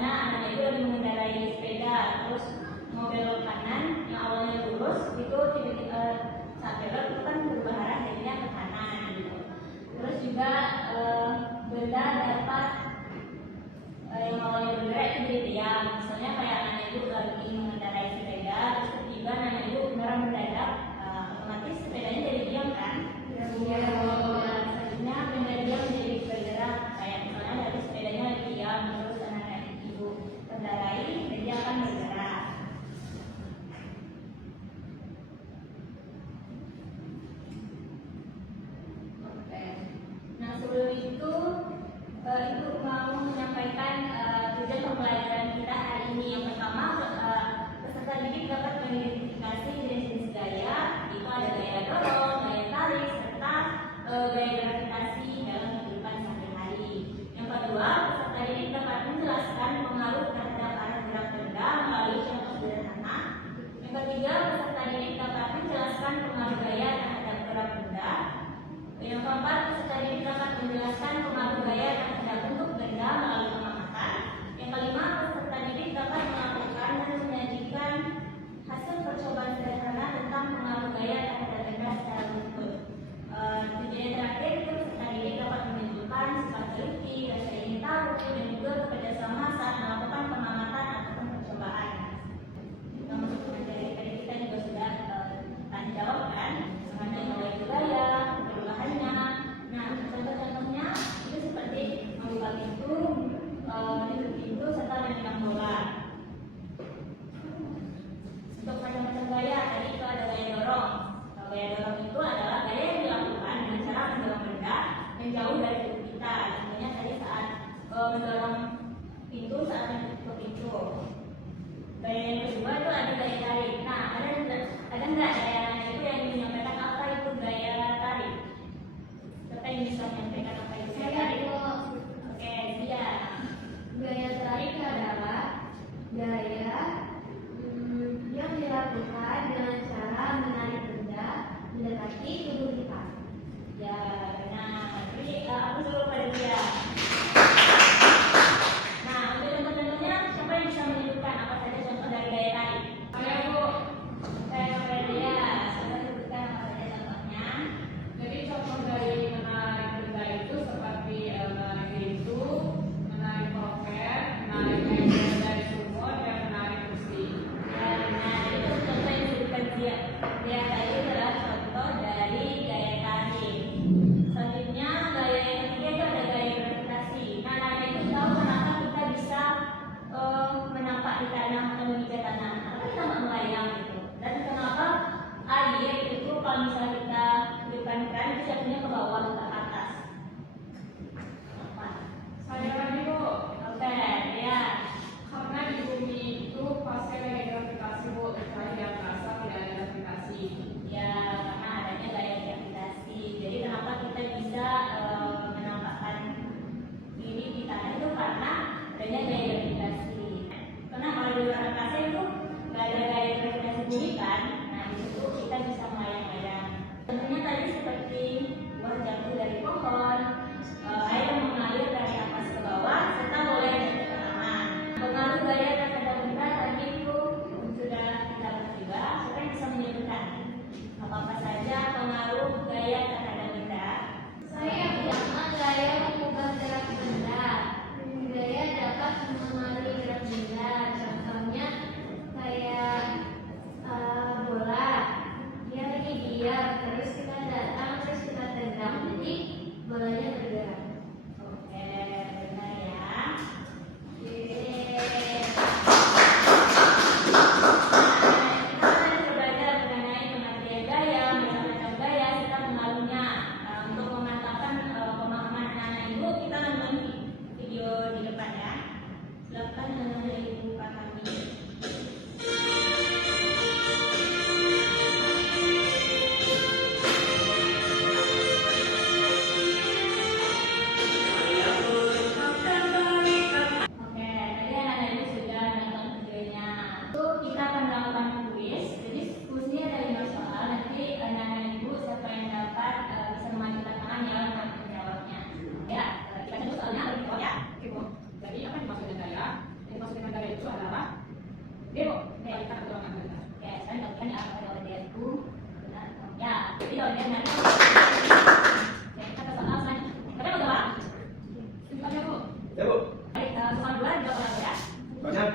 misalnya anak itu lagi mengendarai sepeda, terus mau belok kanan yang awalnya lurus itu tiba-tiba saat belok itu kan berubah arah jadinya ke kanan gitu. Terus juga benda dapat yang awalnya bergerak itu jadi diam. Misalnya kayak anak itu lagi mengendarai sepeda, terus tiba-tiba anak itu beneran mendadak, otomatis sepedanya jadi diam kan? Selanjutnya benda diam menjadi bergerak, kayak misalnya dari sepedanya lagi diam, terus anak ibu kendarai, dia akan bergerak. Oke. Nah sebelum itu Ibu mau menyampaikan tujuan pembelajaran kita hari ini. Yang pertama, peserta didik dapat mengidentifikasi jenis-jenis gaya. Itu ada gaya dorong, gaya tarik, serta gaya gravitasi dalam kehidupan sehari-hari. Yang kedua, peserta didik dapat menjelaskan pengaruh terhadap arah gerak benda melalui contoh sederhana. Yang ketiga, peserta didik dapat menjelaskan pengaruh gaya terhadap gerak benda. Yang keempat, peserta didik dapat menjelaskan pengaruh gaya terhadap bentuk benda melalui pengamatan. Yang kelima, peserta didik dapat melakukan dan menyajikan hasil percobaan sederhana tentang pengaruh gaya terhadap benda secara bentuk. Tujuan yang terakhir, peserta didik dapat menunjukkan sifat teliti, rasa ingin tahu, dan juga kerjasama saat melakukan pengamatan ataupun percobaan. Kita masuk ke materi tadi kita juga sudah tanya jawab kan, mengenai gaya, perubahannya. Nah, contoh-contohnya itu seperti membuka pintu, menutup pintu, serta menendang bola. Untuk macam-macam gaya, tadi itu ada gaya dorong. Gaya dorong itu adalah gaya yang dilakukan dengan cara mendorong benda yang jauh dari tubuh kita. Contohnya tadi saat mendorong pintu, saat menutup pintu. Gaya yang kedua itu ada gaya tarik. Nah, ada nggak gaya itu yang menyampaikan apa itu gaya tarik? Siapa yang bisa menyampaikan apa itu gaya tarik? Oke, dia. Gaya tarik adalah gaya yang dilakukan dengan cara menarik benda mendekati tubuh kita. Ya, benar. Jadi aku suruh pada dia. Nah, untuk contoh-contohnya, siapa yang bisa menyebutkan apa saja contoh dari gaya tarik? Saya Bu. Saya kepada dia. Saya sebutkan apa saja contohnya. Jadi contoh dari menarik benda itu seperti menarik pintu, menarik topeng, menarik meja dari sumur, dan menarik kursi. Ya, nah itu contoh yang disebutkan dia. Dia tadi adalah contoh dari gaya tarik. Selanjutnya gaya yang ketiga itu ada gaya gravitasi. Nah, Nana itu tahu kenapa kita bisa menampak di tanah atau memijat tanah. Kenapa kita nggak melayang gitu? Dan kenapa air itu kalau misalnya kita hidupkan keran itu jatuhnya ke bawah ke atas? Apa? Saya lagi Bu. Oke, ya. Karena di bumi itu pasti ada gaya gravitasi Bu, kecuali di angkasa tidak ada gravitasi. Ya, karena adanya gaya gravitasi. Jadi kenapa kita bisa menampakkan diri di tanah itu karena adanya gaya gravitasi. Karena kalau di luar angkasa itu nggak ada gaya gravitasi bumi kan, nah di situ kita bisa melayang-layang.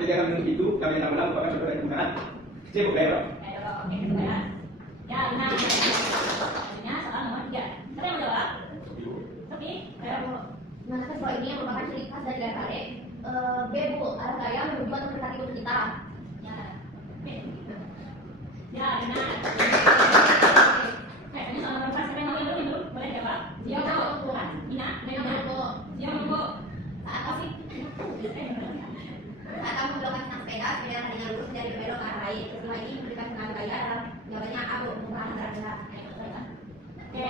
Jadi akan menurut itu kami yang tahu merupakan contoh dari penggunaan cebok daerah. Oke, kita ya. Ya, benar. Artinya soal nomor 3. Siapa yang menjawab? Sofi? Ayo. Nah, siswa ini merupakan ciri khas dari Gare. B, Bu, arah gaya membuat seperti itu kita. Ya. Oke. Ya, benar. Ini soal nomor 4. Siapa yang mau dulu? Boleh jawab? Ya, Bu. Ina? Yang Bu. Ya, Bu. Saat kamu melakukan senang sepeda, sepeda yang tadinya lurus dari berbelok ke arah lain. Peristiwa ini memberikan pengaruh gaya dalam jawabannya Abu, perubahan antara gerak. Oke,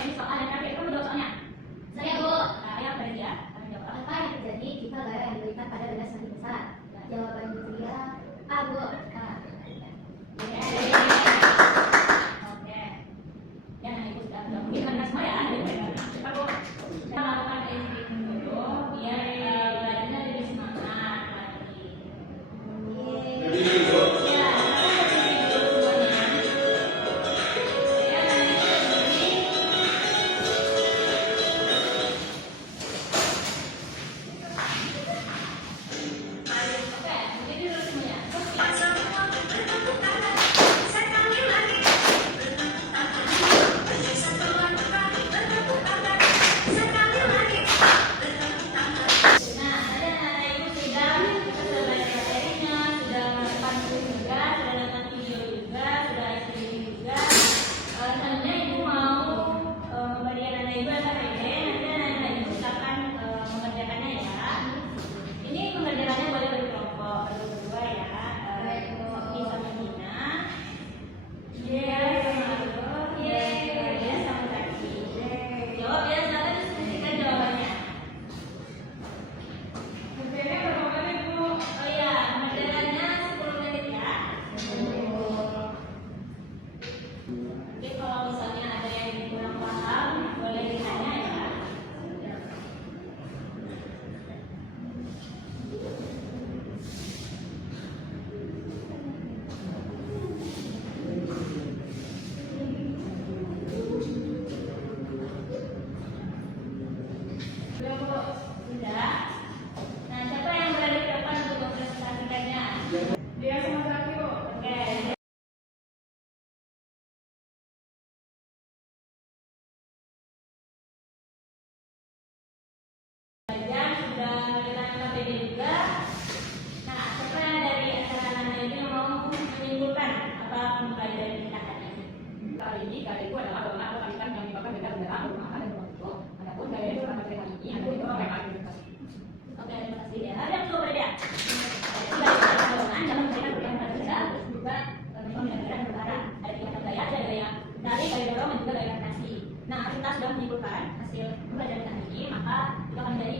ini soal yang terakhir. Kamu jawab soalnya? Saya, Bu. Nah, ya, berarti ya. Kamu jawab. Apa yang terjadi jika gaya yang diberikan pada benda semakin besar? Jawabannya dia Abu. Oke. Ya, nah itu sudah mungkin kan semua ya. Cepat, Bu. Kita lakukan editing dulu biar belajarnya lebih semangat lagi. Jadi itu. Ya, kita editing dulu semuanya. Ya, nanti editing. Oke, editing dulu semuanya. Nah, tadi anak-anak ibu sudah kita sudah belajar materinya, sudah melakukan kuis juga, sudah nonton video juga, sudah editing juga. Selanjutnya ibu mau memberikan anak ibu SKPD, nanti anak-anak ibu silakan mengerjakannya ya. Ini pengerjaannya boleh berkelompok, berdua ya. Sofi sama Nina. Iya sama aku. Iya sama Zaki. Jawab ya, silakan diskusikan jawabannya. Hasilnya berapa menit, Bu? Oh iya, pengerjaannya 10 menit ya. Oke, kalau misalnya ada yang kurang paham, boleh ditanya ya. Sudah, Bu? Sudah. Nah, siapa yang berada di depan untuk mempresentasikannya? Dia sama Zaki, Bu. Oke. Belajar sudah memberikan KPD juga. Nah, siapa dari acara anak ini yang mau menyimpulkan apa pembelajaran kita hari ini? Kali ini gaya itu adalah dorongan atau tarikan yang menyebabkan benda kendaraan berumahan dan berbentuk. Adapun gaya itu dalam materi kali ini ada di bawah yang identifikasi. Oke, terima kasih ya. Ada yang coba dia. Sudah dorongan dalam memberikan perubahan pada benda, terus juga memberikan perubahan. Ada tiga gaya, ada gaya tarik, gaya dorong, dan juga gaya gravitasi. Nah, kita sudah menyimpulkan hasil pembelajaran hari ini, maka kita akan menjadi